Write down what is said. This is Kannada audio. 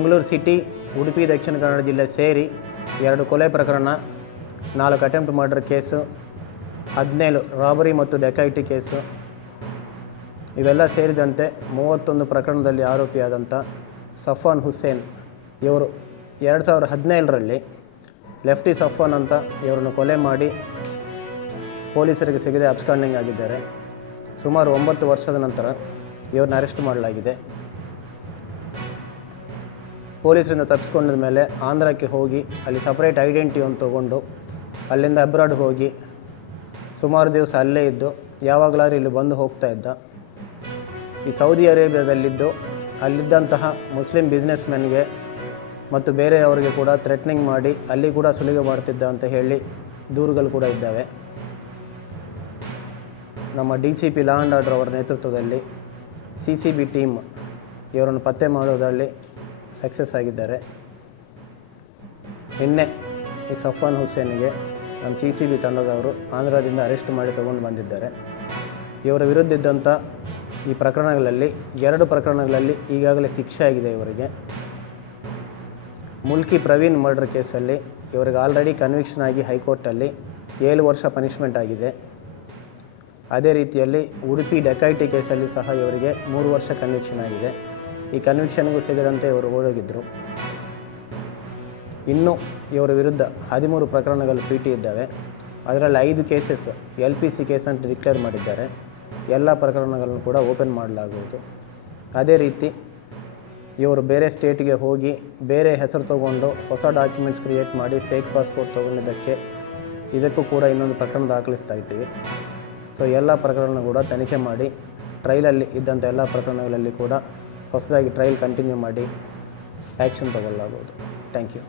ಮಂಗಳೂರು ಸಿಟಿ, ಉಡುಪಿ ದಕ್ಷಿಣ ಕನ್ನಡ ಜಿಲ್ಲೆ ಸೇರಿ 2 ಕೊಲೆ ಪ್ರಕರಣ, 4 ಅಟೆಂಪ್ಟ್ ಮರ್ಡರ್ ಕೇಸು, 17 ರಾಬರಿ ಮತ್ತು ಡೆಕೈಟಿ ಕೇಸು, ಇವೆಲ್ಲ ಸೇರಿದಂತೆ 31 ಪ್ರಕರಣದಲ್ಲಿ ಆರೋಪಿಯಾದಂಥ ಸಫ್ವಾನ್ ಹುಸೇನ್ ಇವರು 2017ರಲ್ಲಿ ಲೆಫ್ಟಿ ಸಫ್ವಾನ್ ಅಂತ ಇವರನ್ನು ಕೊಲೆ ಮಾಡಿ ಪೊಲೀಸರಿಗೆ ಸಿಗದೆ ಅಬ್ಸ್ಕಾಂಡಿಂಗ್ ಆಗಿದ್ದಾರೆ. ಸುಮಾರು 9 ವರ್ಷದ ನಂತರ ಇವ್ರನ್ನ ಅರೆಸ್ಟ್ ಮಾಡಲಾಗಿದೆ. ಪೊಲೀಸರಿಂದ ತಪ್ಪಿಸ್ಕೊಂಡ ಮೇಲೆ ಆಂಧ್ರಕ್ಕೆ ಹೋಗಿ ಅಲ್ಲಿ ಸಪ್ರೇಟ್ ಐಡೆಂಟಿಟಿಯನ್ನು ತೊಗೊಂಡು ಅಲ್ಲಿಂದ ಅಬ್ರಾಡ್ ಹೋಗಿ ಸುಮಾರು ದಿವಸ ಅಲ್ಲೇ ಇದ್ದು ಯಾವಾಗಲಾದ್ರೂ ಇಲ್ಲಿ ಬಂದು ಹೋಗ್ತಾ ಇದ್ದ. ಈ ಸೌದಿ ಅರೇಬಿಯಾದಲ್ಲಿದ್ದು ಅಲ್ಲಿದ್ದಂತಹ ಮುಸ್ಲಿಂ ಬಿಸ್ನೆಸ್ ಮೆನ್ಗೆ ಮತ್ತು ಬೇರೆಯವರಿಗೆ ಕೂಡ ಥ್ರೆಟ್ನಿಂಗ್ ಮಾಡಿ ಅಲ್ಲಿ ಕೂಡ ಸುಲಿಗೆ ಮಾಡ್ತಿದ್ದ ಅಂತ ಹೇಳಿ ದೂರುಗಳು ಕೂಡ ಇದ್ದಾವೆ. ನಮ್ಮ DCP ಲಾ ಆ್ಯಂಡ್ ಆರ್ಡರ್ ಅವರ ನೇತೃತ್ವದಲ್ಲಿ CCB ಟೀಮ್ ಇವರನ್ನು ಪತ್ತೆ ಮಾಡೋದರಲ್ಲಿ ಸಕ್ಸಸ್ ಆಗಿದ್ದಾರೆ. ನಿನ್ನೆ ಈ ಸಫ್ವಾನ್ ಹುಸೇನ್ಗೆ ನಮ್ಮ CCB ತಂಡದವರು ಆಂಧ್ರದಿಂದ ಅರೆಸ್ಟ್ ಮಾಡಿ ತಗೊಂಡು ಬಂದಿದ್ದಾರೆ. ಇವರ ವಿರುದ್ಧ ಇದ್ದಂಥ ಈ ಪ್ರಕರಣಗಳಲ್ಲಿ 2 ಪ್ರಕರಣಗಳಲ್ಲಿ ಈಗಾಗಲೇ ಶಿಕ್ಷೆ ಆಗಿದೆ ಇವರಿಗೆ. ಮುಲ್ಕಿ ಪ್ರವೀಣ್ ಮರ್ಡರ್ ಕೇಸಲ್ಲಿ ಇವರಿಗೆ ಆಲ್ರೆಡಿ ಕನ್ವಿಕ್ಷನ್ ಆಗಿ ಹೈಕೋರ್ಟಲ್ಲಿ 7 ವರ್ಷ ಪನಿಷ್ಮೆಂಟ್ ಆಗಿದೆ. ಅದೇ ರೀತಿಯಲ್ಲಿ ಉಡುಪಿ ಡೆಕೈಟಿ ಕೇಸಲ್ಲಿ ಸಹ ಇವರಿಗೆ 3 ವರ್ಷ ಕನ್ವಿಕ್ಷನ್ ಆಗಿದೆ. ಈ ಕನ್ವಿಕ್ಷನ್ಗೂ ಸಿಗದಂತೆ ಇವರು ಓಡೋಗಿದ್ದರು. ಇನ್ನು ಇವರ ವಿರುದ್ಧ 13 ಪ್ರಕರಣಗಳು PT ಇದ್ದಾವೆ. ಅದರಲ್ಲಿ 5 ಕೇಸಸ್ LPC ಕೇಸ್ ಅಂತ ಡಿಕ್ಲೇರ್ ಮಾಡಿದ್ದಾರೆ. ಎಲ್ಲ ಪ್ರಕರಣಗಳನ್ನು ಕೂಡ ಓಪನ್ ಮಾಡಲಾಗುವುದು. ಅದೇ ರೀತಿ ಇವರು ಬೇರೆ ಸ್ಟೇಟಿಗೆ ಹೋಗಿ ಬೇರೆ ಹೆಸರು ತೊಗೊಂಡು ಹೊಸ ಡಾಕ್ಯುಮೆಂಟ್ಸ್ ಕ್ರಿಯೇಟ್ ಮಾಡಿ ಫೇಕ್ ಪಾಸ್ಪೋರ್ಟ್ ತೊಗೊಂಡಿದ್ದಕ್ಕೆ ಇದಕ್ಕೂ ಕೂಡ ಇನ್ನೊಂದು ಪ್ರಕರಣ ದಾಖಲಿಸ್ತಾ ಇದ್ದೀವಿ. ಸೊ ಎಲ್ಲ ಪ್ರಕರಣ ಕೂಡ ತನಿಖೆ ಮಾಡಿ ಟ್ರೈಲಲ್ಲಿ ಇದ್ದಂಥ ಎಲ್ಲ ಪ್ರಕರಣಗಳಲ್ಲಿ ಕೂಡ ಹೊಸದಾಗಿ ಟ್ರಯಲ್ ಕಂಟಿನ್ಯೂ ಮಾಡಿ ಆ್ಯಕ್ಷನ್ ತಗೊಳ್ಳಲಾಗುವುದು. Thank you.